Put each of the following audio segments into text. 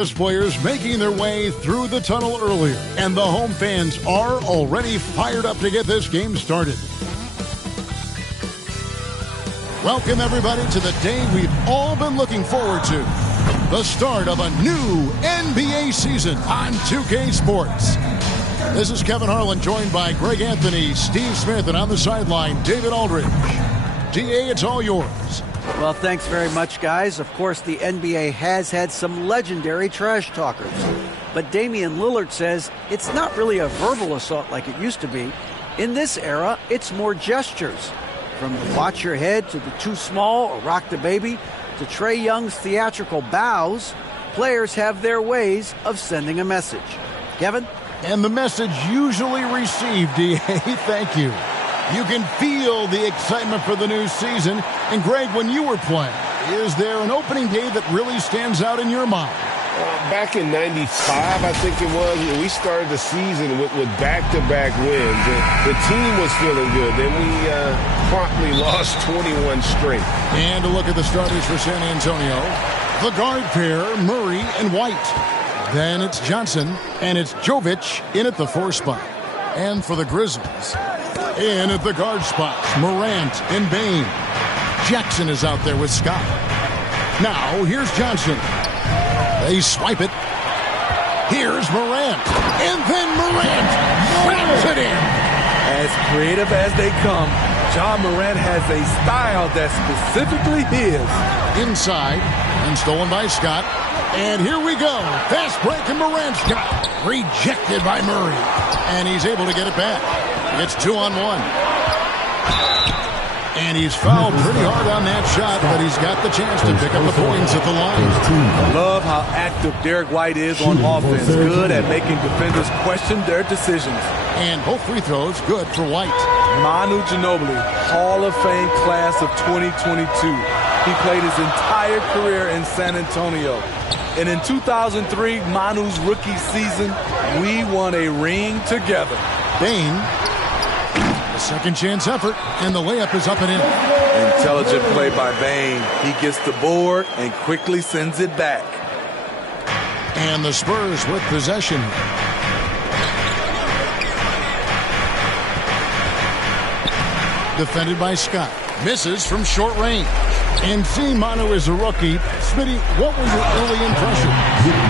Players making their way through the tunnel earlier, and the home fans are already fired up to get this game started. Welcome, everybody, to the day we've all been looking forward to. The start of a new NBA season on 2K Sports. This is Kevin Harlan, joined by Greg Anthony, Steve Smith, and on the sideline, David Aldridge. DA, it's all yours. Well, thanks very much, guys. Of course, the NBA has had some legendary trash talkers. But Damian Lillard says it's not really a verbal assault like it used to be. In this era, it's more gestures. From the watch your head to the too small or rock the baby to Trae Young's theatrical bows, players have their ways of sending a message. Kevin? And the message usually received, DA. Thank you. You can feel the excitement for the new season. And, Greg, when you were playing, is there an opening day that really stands out in your mind? Back in '95, I think it was, we started the season with back-to-back wins. The team was feeling good. Then we promptly lost 21 straight. And a look at the starters for San Antonio. The guard pair, Murray and White. Then it's Johnson, and it's Jovic in at the 4 spot. And for the Grizzlies, in at the guard spots, Morant and Bain. Jackson is out there with Scott. Now, here's Johnson. They swipe it. Here's Morant. And then Morant slams it in. As creative as they come, John Morant has a style that's specifically his. Inside, and stolen by Scott. And here we go. Fast break, and Morant's got it. Rejected by Murray. And he's able to get it back. It's 2-on-1. And he's fouled pretty hard on that shot, but he's got the chance to pick up the points at the line. Love how active Derek White is on offense. Good at making defenders question their decisions. And both free throws good for White. Manu Ginobili, Hall of Fame class of 2022. He played his entire career in San Antonio. And in 2003, Manu's rookie season, we won a ring together. Bain, a second chance effort, and the layup is up and in. Intelligent play by Bain. He gets the board and quickly sends it back. And the Spurs with possession. Defended by Scott. Misses from short range. And seeing Manu as a rookie, Smitty, what was your early impression?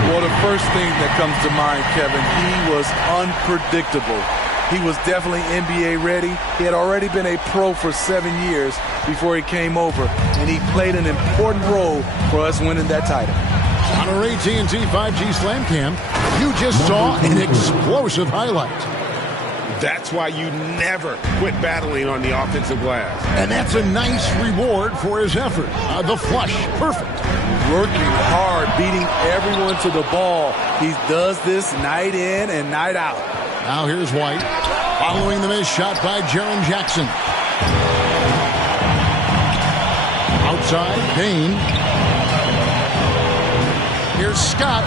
Well, the first thing that comes to mind, Kevin, he was unpredictable. He was definitely NBA ready. He had already been a pro for 7 years before he came over, and he played an important role for us winning that title. On our AT&T 5G Slam Cam, you just saw an explosive highlight. That's why you never quit battling on the offensive glass. And that's a nice reward for his effort. The flush, perfect. Working hard, beating everyone to the ball. He does this night in and night out. Now here's White, following the missed shot by Jaren Jackson. Outside, Bain. Here's Scott.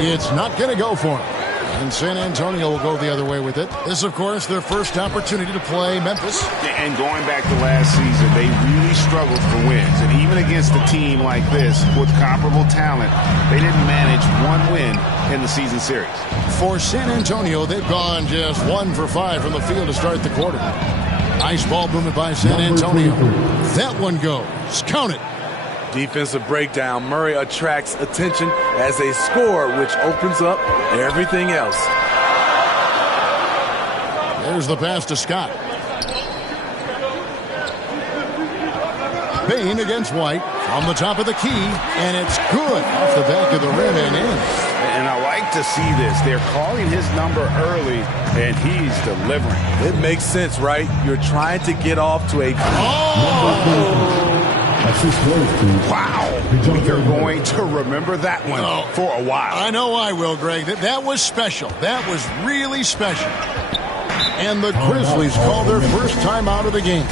It's not going to go for him. And San Antonio will go the other way with it. This, of course, their first opportunity to play Memphis. And going back to last season, they really struggled for wins. And even against a team like this with comparable talent, they didn't manage one win in the season series. For San Antonio, they've gone just 1 for 5 from the field to start the quarter. Nice ball movement by San Antonio. That one goes. Count it. Defensive breakdown. Murray attracts attention as a scorer, which opens up everything else. There's the pass to Scott. Bain against White from the top of the key, and it's good off the back of the rim and in. And I like to see this. They're calling his number early, and he's delivering. It makes sense, right? You're trying to get off to a... Wow. You're going to remember that one for a while. I know I will, Greg. That was special. That was really special. And the Grizzlies call their first time out of the game.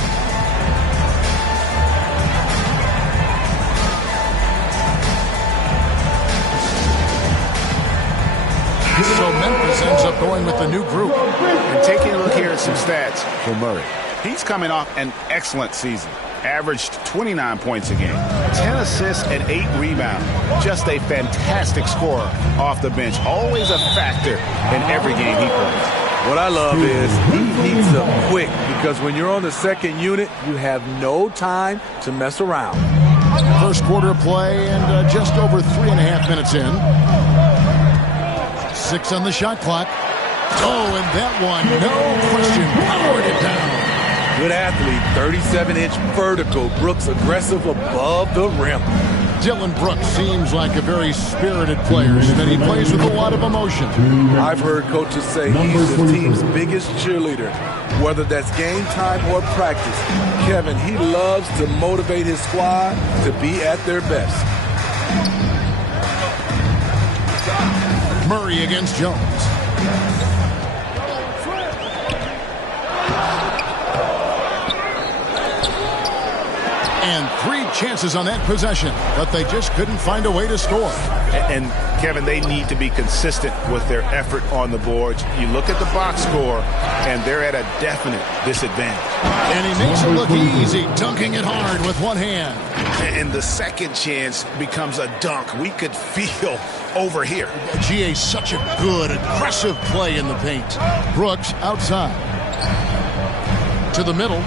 So Memphis ends up going with the new group. And taking a look here at some stats for Murray. He's coming off an excellent season. averaged 29 points a game, 10 assists and 8 rebounds. Just a fantastic scorer off the bench. Always a factor in every game he plays. What I love is he heats up quick because when you're on the second unit, you have no time to mess around. First quarter play and just over 3.5 minutes in. 6 on the shot clock. Oh, and that one, no question, powered it down. Good athlete, 37-inch vertical. Brooks aggressive above the rim. Dylan Brooks seems like a very spirited player, and he plays with a lot of emotion. I've heard coaches say he's the team's biggest cheerleader, whether that's game time or practice. Kevin, he loves to motivate his squad to be at their best. Murray against Jones. And 3 chances on that possession, but they just couldn't find a way to score. And Kevin, they need to be consistent with their effort on the boards. You look at the box score, and they're at a definite disadvantage. And he makes it look easy, dunking it hard with one hand. And the second chance becomes a dunk. We could feel over here. GA, such a good, aggressive play in the paint. Brooks outside. To the middle.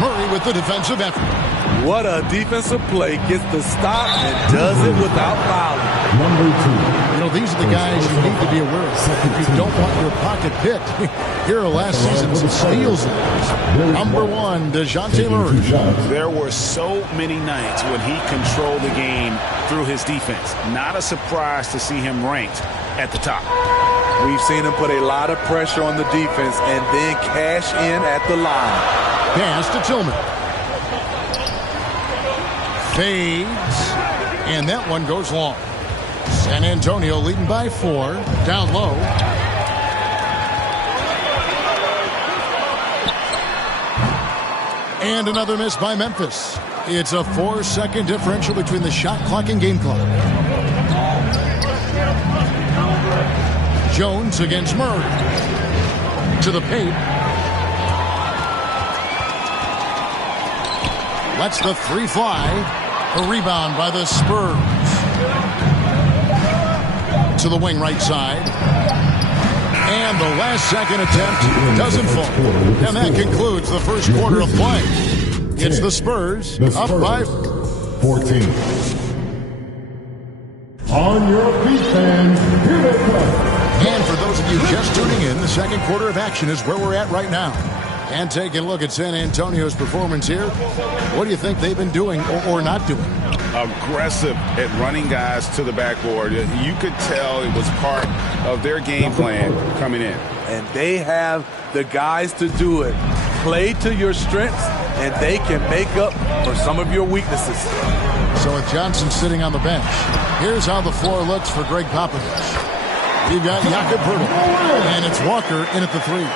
Murray with the defensive effort. What a defensive play. Gets the stop and does it without fouling. Number 2. You know, these are the guys you need to be aware of. If you don't want your pocket picked, here are last season's steals. Number 1, DeJounte Murray. There were so many nights when he controlled the game through his defense. Not a surprise to see him ranked at the top. We've seen him put a lot of pressure on the defense and then cash in at the line. Pass to Tillman. Fades. And that one goes long. San Antonio leading by 4. Down low. And another miss by Memphis. It's a 4-second differential between the shot clock and game clock. Jones against Murray. To the paint. Lets the 3 fly. A rebound by the Spurs. To the wing right side. And the last second attempt doesn't fall. And that concludes the first quarter of play. It's the Spurs up by 14. On your feet, fans, here they come. And for those of you just tuning in, the second quarter of action is where we're at right now. And taking a look at San Antonio's performance here, what do you think they've been doing or not doing? Aggressive at running guys to the backboard. You could tell it was part of their game plan coming in. And they have the guys to do it. Play to your strengths, and they can make up for some of your weaknesses. So with Johnson sitting on the bench, here's how the floor looks for Greg Popovich. You've got Jakob Poeltl, and it's Walker in at the 3.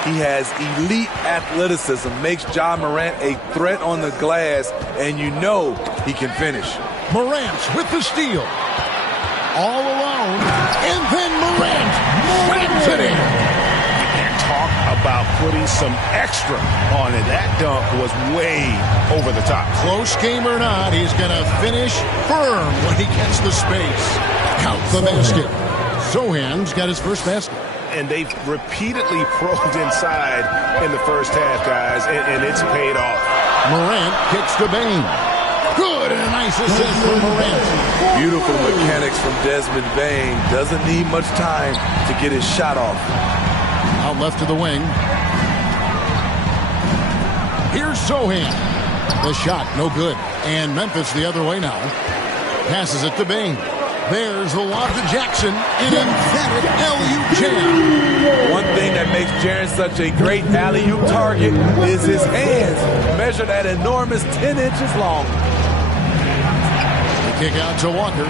He has elite athleticism, makes John Morant a threat on the glass, and you know he can finish. Morant with the steal. All alone, and then Morant slams it in. And talk about putting some extra on it. That dunk was way over the top. Close game or not, he's going to finish firm when he gets the space. Count the basket. Sohan's got his first basket. And they've repeatedly probed inside in the first half, guys, and it's paid off. Morant kicks to Bain. Good, and a nice assist from Morant. Beautiful mechanics from Desmond Bain. Doesn't need much time to get his shot off. Out left to the wing. Here's Sohan. The shot, no good. And Memphis the other way now. Passes it to Bain. There's the lob to Jackson. An emphatic alley-oop jam. One thing that makes Jaren such a great alley-oop target is his hands, measured at enormous 10 inches long. The kick out to Walker.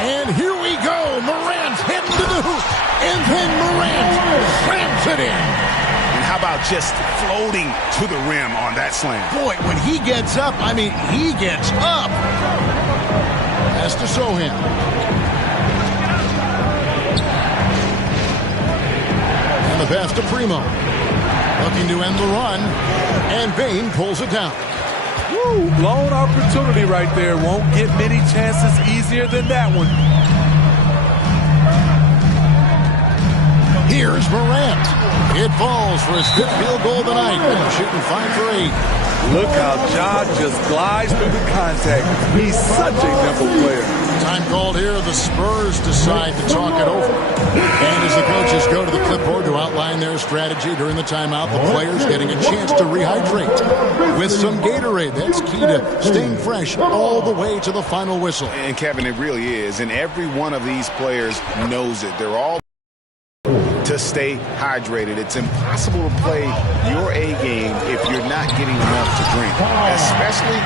And here we go. Morant heading to the hoop. And then Morant slams it in. And how about just floating to the rim on that slam? Boy, when he gets up, I mean, he gets up. Pass to Sohan. And the pass to Primo. Looking to end the run. And Bain pulls it down. Woo, blown opportunity right there. Won't get many chances easier than that one. Here's Morant. It falls for his 5th field goal tonight. And shooting 5 for 8. Look how Ja just glides through the contact. He's such a nimble player. Time called here. The Spurs decide to talk it over. And as the coaches go to the clipboard to outline their strategy during the timeout, the players getting a chance to rehydrate with some Gatorade. That's key to staying fresh all the way to the final whistle. And Kevin, it really is. And every one of these players knows it. They're all to stay hydrated. It's impossible to play your A game if you're not getting enough to drink, especially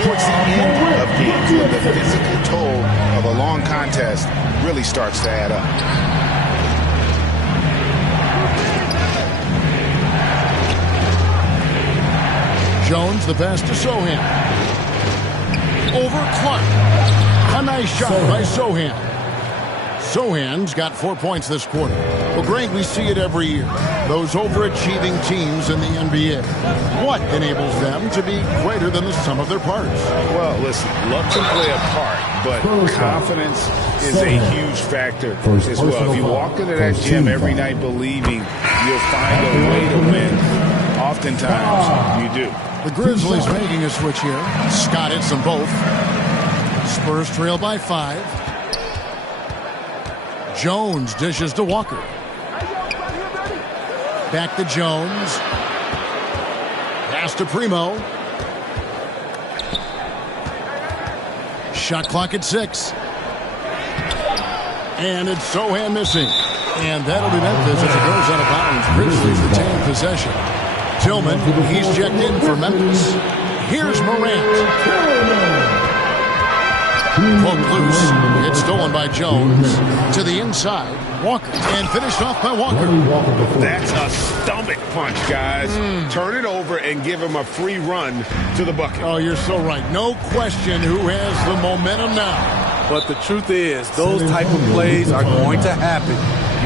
towards the end of games when the physical toll of a long contest really starts to add up. Jones, the pass to Sohan. Over Clark. A nice shot by Sohan. Sohan's got 4 points this quarter. Well, Greg, we see it every year. Those overachieving teams in the NBA. What enables them to be greater than the sum of their parts? Well, listen, luck can play a part, but confidence is a huge factor as well. If you walk into that gym every night believing you'll find a way to win, oftentimes you do. The Grizzlies making a switch here. Scott hits them both. Spurs trail by 5. Jones dishes to Walker. Back to Jones. Pass to Primo. Shot clock at 6. And it's Sohan missing. And that'll be Memphis as it goes out of bounds. Grizzlies retain possession. Tillman, he's checked in for Memphis. Here's Morant. Poked loose. It's stolen by Jones. To the inside. Walker. And finished off by Walker. That's a stomach punch, guys. Turn it over and give him a free run to the bucket. Oh, you're so right. No question who has the momentum now. But the truth is, those type of plays are going to happen.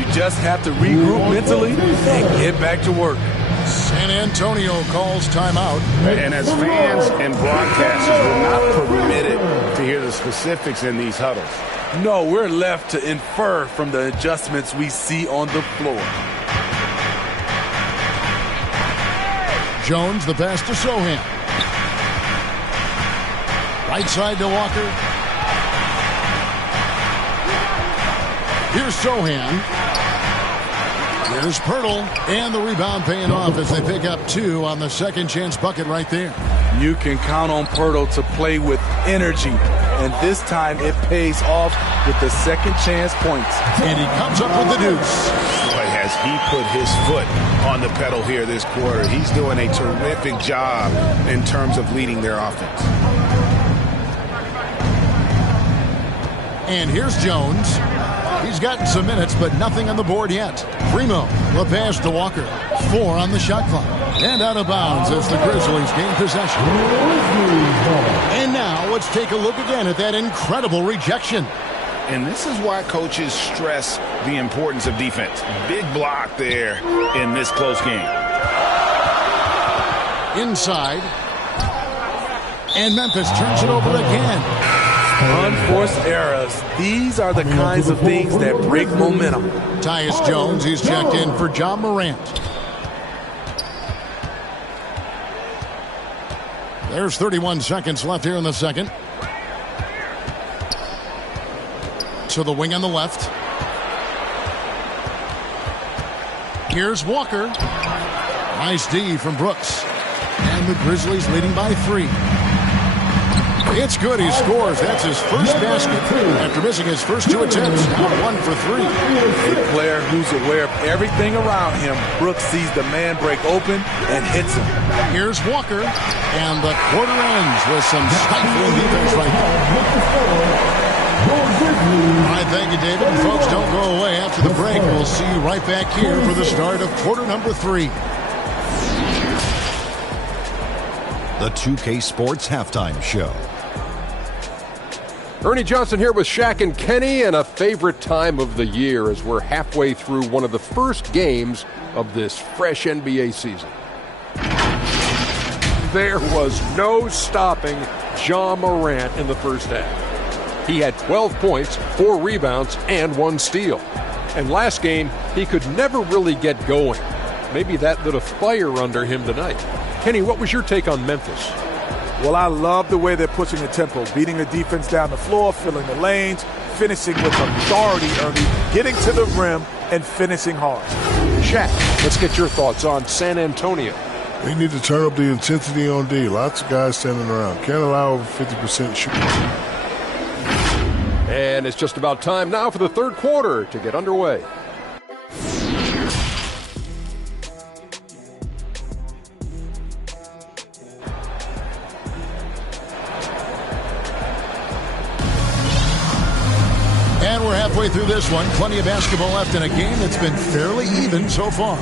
You just have to regroup mentally and get back to work. San Antonio calls timeout. And as fans and broadcasters, we're not permitted to hear the specifics in these huddles. No, we're left to infer from the adjustments we see on the floor. Jones, the pass to Sohan. Right side to Walker. Here's Sohan. Here's Pirtle, and the rebound paying off as they pick up 2 on the second chance bucket right there. You can count on Pirtle to play with energy, and this time it pays off with the second chance points. And he comes up with the deuce. But has he put his foot on the pedal here this quarter? He's doing a terrific job in terms of leading their offense. And here's Jones. He's gotten some minutes, but nothing on the board yet. Primo, the pass to Walker. 4 on the shot clock. And out of bounds as the Grizzlies gain possession. And now let's take a look again at that incredible rejection. And this is why coaches stress the importance of defense. Big block there in this close game. Inside. And Memphis turns it over again. Unforced errors. These are the kinds of things that break momentum. Tyus Jones, he's checked in for John Morant. There's 31 seconds left here in the second. To the wing on the left. Here's Walker. Nice D from Brooks. And the Grizzlies leading by 3. It's good. He scores. That's his first basket after missing his first 2 attempts. Now 1 for 3. A player who's aware of everything around him. Brooks sees the man break open and hits him. Here's Walker. And the quarter ends with some stifling defense right there. All right, thank you, David. And folks, don't go away after the break. We'll see you right back here for the start of quarter number 3. The 2K Sports Halftime Show. Ernie Johnson here with Shaq and Kenny, and a favorite time of the year as we're halfway through one of the first games of this fresh NBA season. There was no stopping Ja Morant in the first half. He had 12 points, 4 rebounds, and 1 steal. And last game, he could never really get going. Maybe that lit a fire under him tonight. Kenny, what was your take on Memphis? Well, I love the way they're pushing the tempo, beating the defense down the floor, filling the lanes, finishing with authority, Ernie, getting to the rim, and finishing hard. Shaq, let's get your thoughts on San Antonio. They need to turn up the intensity on D. Lots of guys standing around. Can't allow over 50% shooting. And it's just about time now for the third quarter to get underway. And we're halfway through this one. Plenty of basketball left in a game that's been fairly even so far.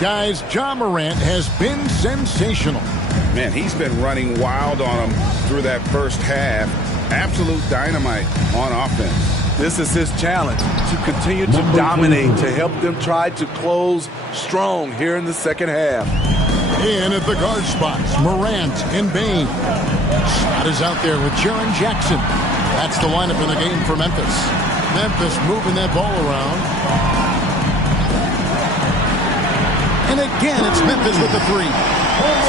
Guys, Ja Morant has been sensational. Man, he's been running wild on him through that first half. Absolute dynamite on offense. This is his challenge, to continue to dominate, to help them try to close strong here in the second half. In at the guard spots, Morant and Bane. Shot is out there with Jaren Jackson. That's the lineup in the game for Memphis. Memphis moving that ball around. And again, it's Memphis with the 3.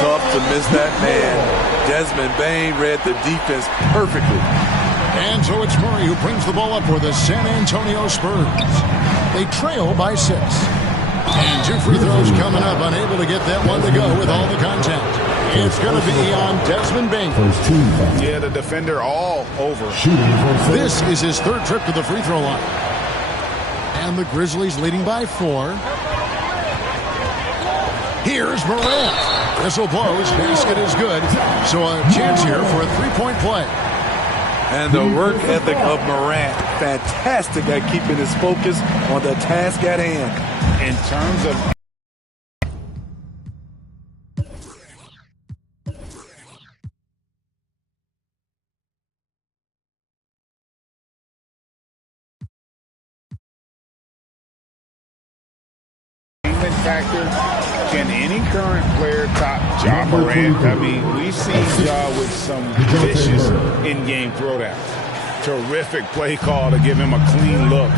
Tough to miss that man. Desmond Bane read the defense perfectly. And so it's Murray who brings the ball up for the San Antonio Spurs. They trail by 6. And 2 free throws coming up, unable to get that one to go with all the contact. It's going to be on Desmond Bane. Yeah, the defender all over. This is his 3rd trip to the free throw line. And the Grizzlies leading by 4. Here's Morant. Whistle blows. Basket is good. So a chance here for a 3-point play. And the work ethic of Morant, fantastic at keeping his focus on the task at hand. In terms of factor, can any current player top Ja Morant? I mean, we've seen Ja with some vicious in-game throwdowns. Terrific play call to give him a clean look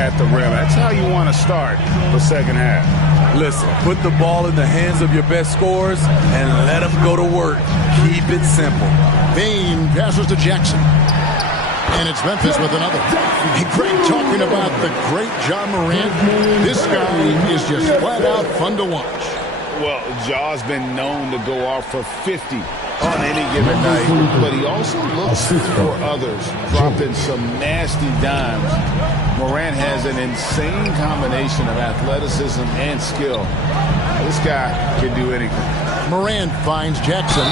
at the rim. That's how you want to start the second half. Listen, put the ball in the hands of your best scorers and let them go to work. Keep it simple. Bane passes to Jackson. And it's Memphis with another. And Greg talking about the great Ja Morant. This guy is just flat out fun to watch. Well, Ja's been known to go off for 50 on any given night, but he also looks for others, dropping some nasty dimes. Morant has an insane combination of athleticism and skill. This guy can do anything. Morant finds Jackson,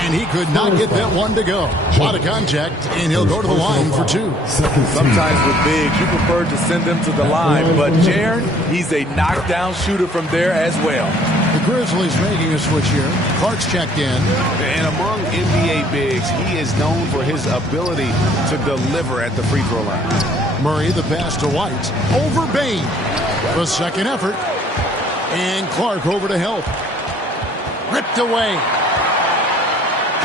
and he could not get that one to go. A lot of contact, and he'll go to the line for 2. Sometimes with bigs, you prefer to send them to the line, but Jaren, he's a knockdown shooter from there as well. The Grizzlies making a switch here. Clark's checked in. And among NBA bigs, he is known for his ability to deliver at the free throw line. Murray, the pass to White. Over Bane. The second effort. And Clark over to help. Ripped away.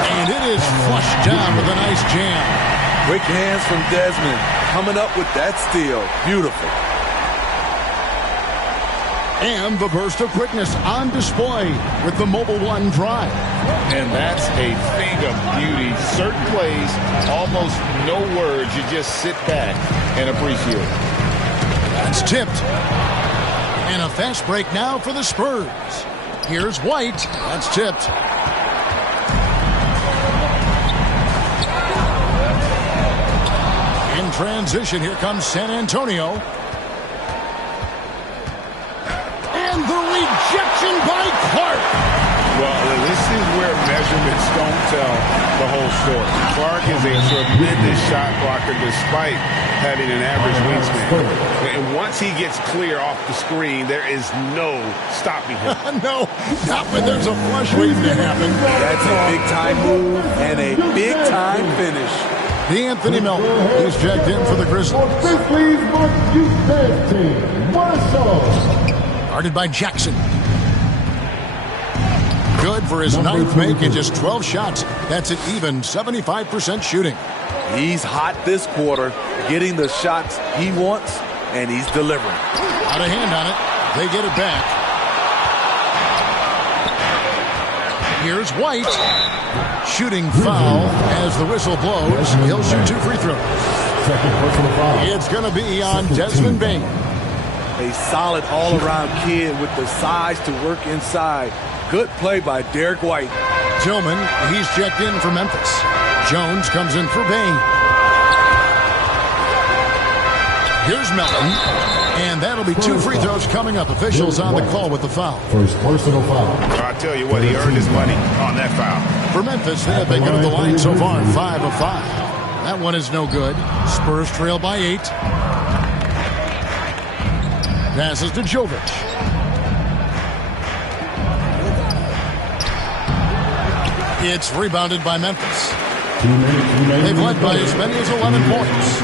And it is flushed down with a nice jam. Quick hands from Desmond. Coming up with that steal. Beautiful. And the burst of quickness on display with the Mobile One drive. And that's a thing of beauty. Certain plays, almost no words. You just sit back and appreciate it. That's tipped. And a fast break now for the Spurs. Here's White. That's tipped. In transition, here comes San Antonio. And the rejection by Clark. Well, this is where measurements don't tell the whole story. Clark is a tremendous shot blocker despite having an average wingspan. And once he gets clear off the screen, there is no stopping him. No, not when there's a flush waiting to happen. That's a big-time move and a big-time finish. D'Anthony Melton. He's checked in for the Grizzlies. Grizzlies Mark Youth Dance Team. Marshall. Guarded by Jackson. Good for his ninth make in just 12 shots. That's an even 75% shooting. He's hot this quarter, getting the shots he wants, and he's delivering. Out of hand on it. They get it back. Here's White. Shooting foul as the whistle blows. He'll shoot 2 free throws. Second personal foul. It's going to be on Desmond Bane. A solid all-around kid with the size to work inside. Good play by Derek White. Tillman, he's checked in for Memphis. Jones comes in for Bane. Here's Melton. And that'll be 2 free throws coming up. Officials on the call with the foul. First personal foul. I tell you what, he earned his money on that foul. For Memphis, they have been good at the line so far, 5 of 5. That one is no good. Spurs trail by 8. Passes to Jovic. It's rebounded by Memphis. They've led by as many as 11 points.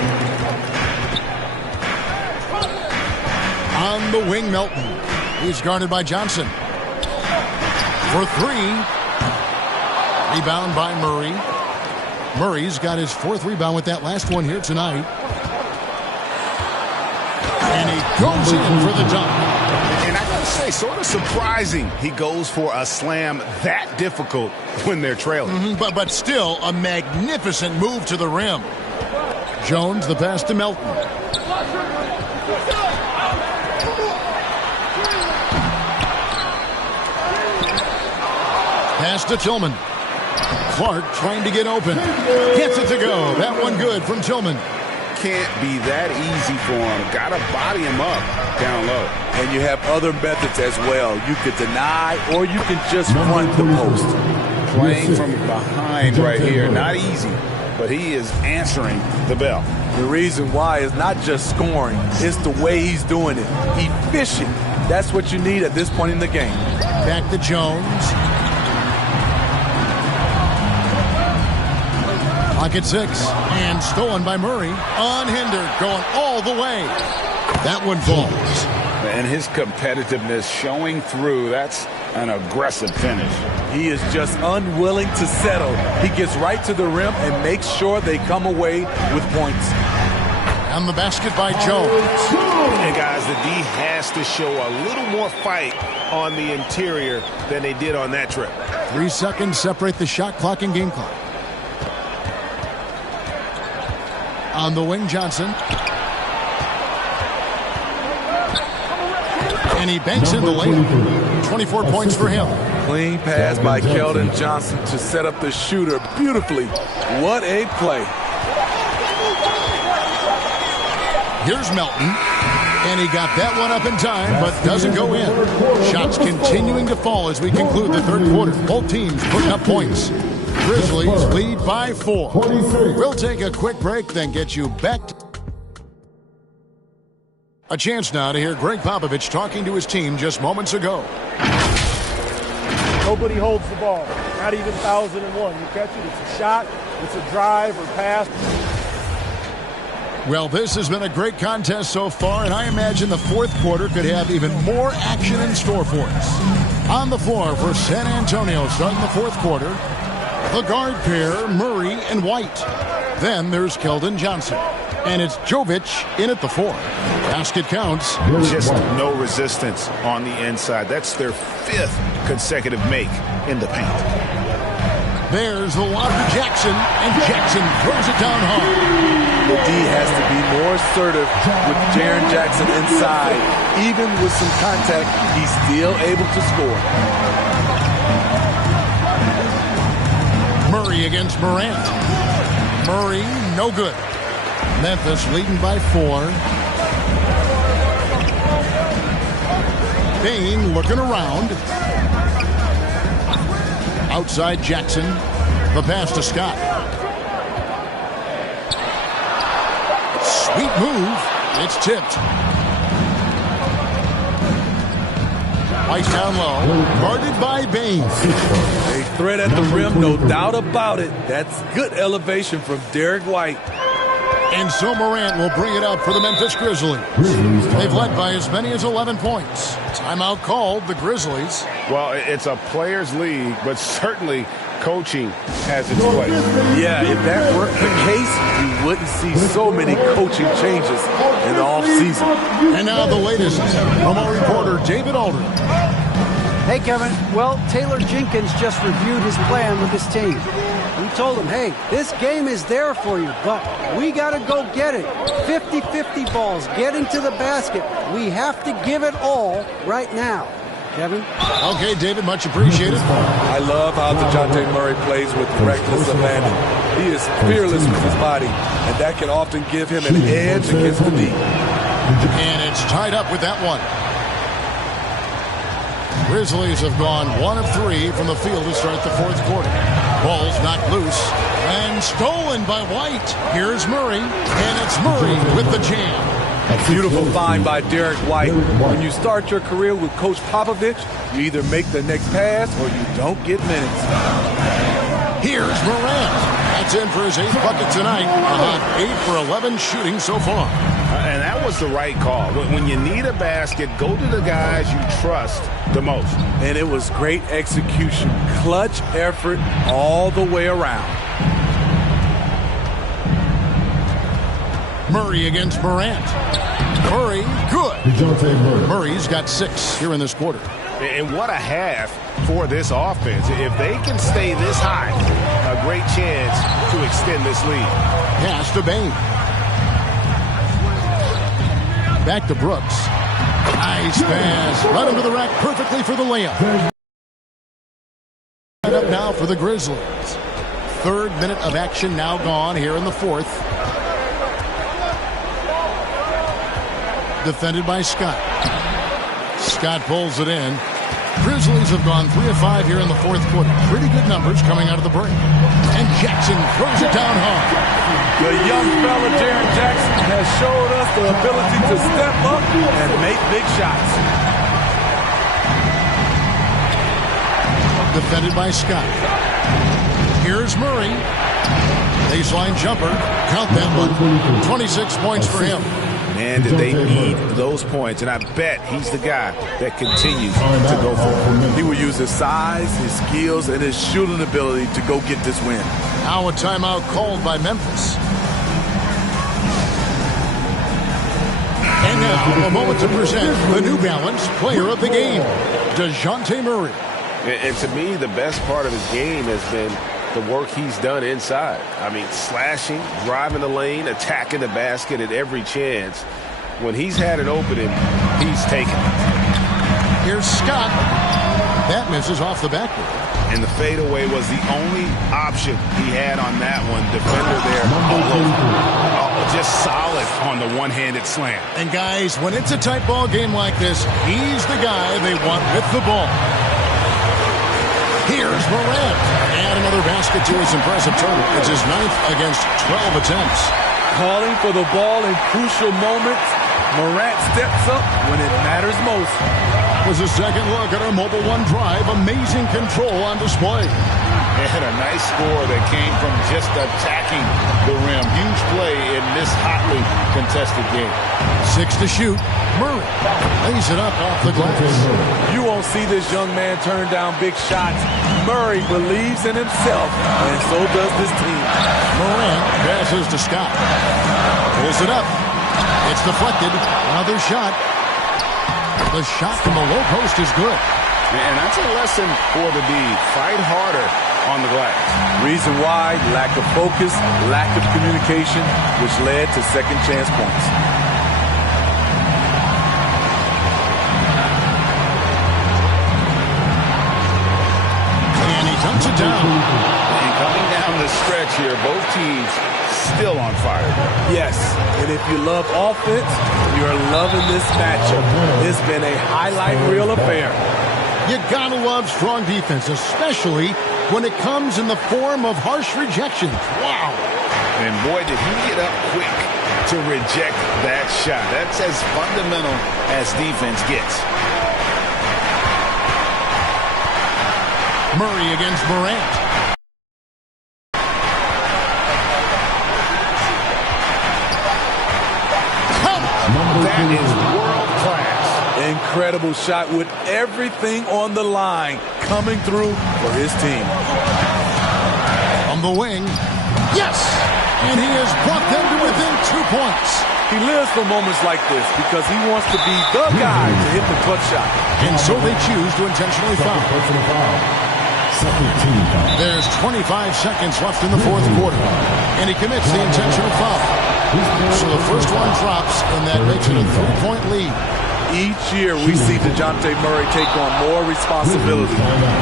On the wing, Melton. He's guarded by Johnson. For 3. Rebound by Murray. Murray's got his 4th rebound with that last one here tonight. And he goes in for the dunk. And I gotta say, sort of surprising he goes for a slam that difficult when they're trailing. But still a magnificent move to the rim. Jones, the pass to Melton. Pass to Tillman. Clark trying to get open. Gets it to go. That one good from Tillman. Can't be that easy for him. Gotta body him up down low. And you have other methods as well. You could deny or you can just front the post. Playing from behind right here. Not easy, but he is answering the bell. The reason why is not just scoring. It's the way he's doing it. Efficient. That's what you need at this point in the game. Back to Jones. Pocket 6. And stolen by Murray. Unhindered. Going all the way. That one falls. And his competitiveness showing through. That's an aggressive finish. He is just unwilling to settle. He gets right to the rim and makes sure they come away with points. And the basket by Jones. And guys, the D has to show a little more fight on the interior than they did on that trip. 3 seconds separate the shot clock and game clock. On the wing, Johnson. And he banks in the layup. 24 points for him. Clean pass by Keldon Johnson to set up the shooter beautifully. What a play. Here's Melton. And he got that one up in time, but doesn't go in. Shots continuing to fall as we conclude the 3rd quarter. Both teams putting up points. Grizzlies lead by 4. We'll take a quick break, then get you back. A chance now to hear Greg Popovich talking to his team just moments ago. Nobody holds the ball. Not even 1,001. You catch it, it's a shot, it's a drive or pass. Well, this has been a great contest so far, and I imagine the 4th quarter could have even more action in store for us. On the floor for San Antonio starting the 4th quarter, the guard pair, Murray and White. Then there's Keldon Johnson. And it's Jovic in at the 4. Basket counts. Just no resistance on the inside. That's their 5th consecutive make in the paint. There's the lob to Jackson, and Jackson throws it down hard. The D has to be more assertive with Jaren Jackson inside. Even with some contact, he's still able to score. Murray against Morant. Murray, no good. Memphis leading by 4. Bane looking around. Outside Jackson. The pass to Scott. Sweet move. It's tipped. White down low. Guarded by Bane. They threat at the rim, no doubt about it. That's good elevation from Derek White. And so Morant will bring it up for the Memphis Grizzlies. They've led by as many as 11 points. Timeout called, the Grizzlies. Well, it's a players' league, but certainly coaching has its place. Yeah, if that weren't the case, you wouldn't see so many coaching changes in the offseason. And now the latest from our reporter, David Aldridge. Hey, Kevin. Well, Taylor Jenkins just reviewed his plan with his team. We told him, hey, this game is there for you, but we got to go get it. 50-50 balls, getting to the basket. We have to give it all right now. Kevin? Okay, David, much appreciated. I love how DeJounte Murray plays with reckless abandon. He is fearless with his body, and that can often give him an edge against the D. And it's tied up with that one. Grizzlies have gone 1 of 3 from the field to start the fourth quarter. Ball's knocked loose and stolen by White. Here's Murray, and it's Murray with the jam. A beautiful find by Derek White. When you start your career with Coach Popovich, you either make the next pass or you don't get minutes. Here's Morant. That's in for his 8th bucket tonight. About 8 for 11 shooting so far. And that was the right call. When you need a basket, go to the guys you trust the most. And it was great execution. Clutch effort all the way around. Murray against Morant. Murray, good. Murray's got 6 here in this quarter. And what a half for this offense. If they can stay this high, a great chance to extend this lead. Pass to Bain. Back to Brooks. Nice pass. Right into the rack perfectly for the layup. Right up now for the Grizzlies. 3rd minute of action now gone here in the 4th. Defended by Scott. Scott pulls it in. Grizzlies have gone 3 of 5 here in the 4th quarter. Pretty good numbers coming out of the break. And Jackson throws it down hard. The young fella, Jaren Jackson, has showed us the ability to step up and make big shots. Defended by Scott. Here's Murray. Baseline jumper. Count that one. 26 points for him. Man, did they need those points. And I bet he's the guy that continues to go for it. He will use his size, his skills, and his shooting ability to go get this win. Now a timeout called by Memphis. And now a moment to present the New Balance Player of the Game, DeJounte Murray. And to me, the best part of his game has been the work he's done inside. I mean, slashing, driving the lane, attacking the basket at every chance. When he's had an opening, he's taken it. Here's Scott. That misses off the backboard. And the fadeaway was the only option he had on that one. Defender there. Just solid on the one-handed slam. And guys, when it's a tight ball game like this, he's the guy they want with the ball. Here's Morant. And another basket to his impressive total. It's his 9th against 12 attempts. Calling for the ball in crucial moments. Morant steps up when it matters most. Was a second look at our Mobile One drive. Amazing control on display. And a nice score that came from just attacking the rim. Huge play in this hotly contested game. 6 to shoot. Murray lays it up off the glass. You won't see this young man turn down big shots. Murray believes in himself, and so does this team. Morant passes to Scott. Pulls it up. It's deflected. Another shot. The shot from the low post is good. And that's a lesson for the D. Fight harder on the glass. Reason why? Lack of focus, lack of communication, which led to second chance points. And he dunks it down. And coming down the stretch here, both teams still on fire. Yes, and if you love offense, you're loving this matchup. It's been a highlight reel affair. You gotta love strong defense, especially when it comes in the form of harsh rejections. Wow. And boy, did he get up quick to reject that shot. That's as fundamental as defense gets. Murray against Morant. That is world class. Incredible shot with everything on the line coming through for his team. On the wing. Yes! And he has brought them to within 2 points. He lives for moments like this because he wants to be the guy to hit the clutch shot. And so they choose to intentionally foul. There's 25 seconds left in the fourth quarter. And he commits the intentional foul. So the first one drops, and that makes it a 3-point lead. Each year we see DeJounte Murray take on more responsibility.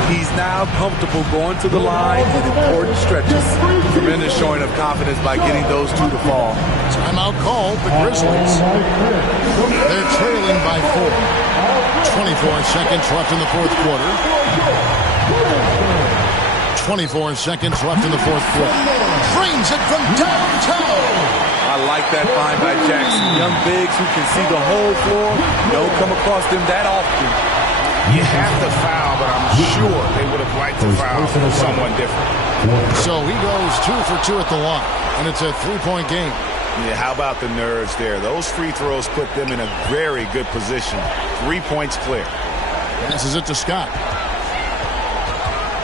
He's now comfortable going to the line in important stretches. Tremendous showing of confidence by getting those two to fall. Timeout called the Grizzlies. They're trailing by 4. 24 seconds left in the fourth quarter. 24 seconds left in the fourth quarter. Drains it from downtown. I like that find by Jackson. Young bigs who can see the whole floor. Don't come across them that often. You have to foul, but I'm sure they would have liked to foul someone different. So he goes 2 for 2 at the line, and it's a 3-point game. Yeah, how about the nerves there? Those free throws put them in a very good position. 3 points clear. Passes it to Scott.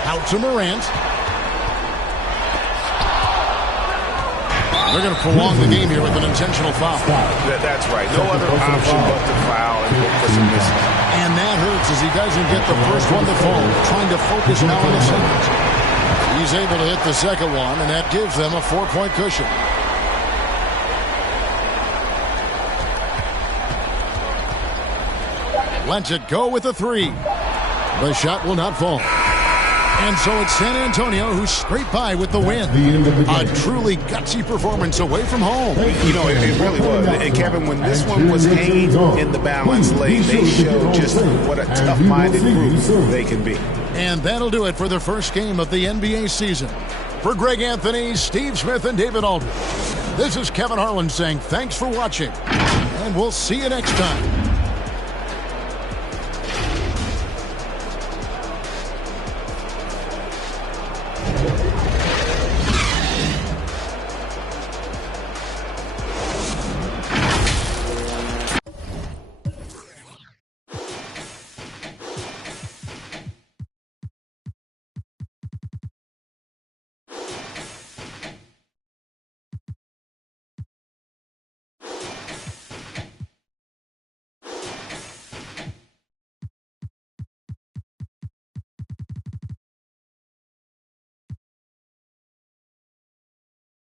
Out to Morant. They're going to prolong the game here with an intentional foul. That's right. No other option but to foul and look for some misses. And that hurts as he doesn't get the first one to fall. Trying to focus now on the second. He's able to hit the second one, and that gives them a 4-point cushion. Lets it go with a 3. The shot will not fall. And so it's San Antonio who scraped by with the win. A truly gutsy performance away from home. You know, it really was. And Kevin, when this one was hanging in the balance lane, they showed just what a tough-minded group they can be. And that'll do it for the first game of the NBA season. For Greg Anthony, Steve Smith, and David Aldridge, this is Kevin Harlan saying thanks for watching. And we'll see you next time.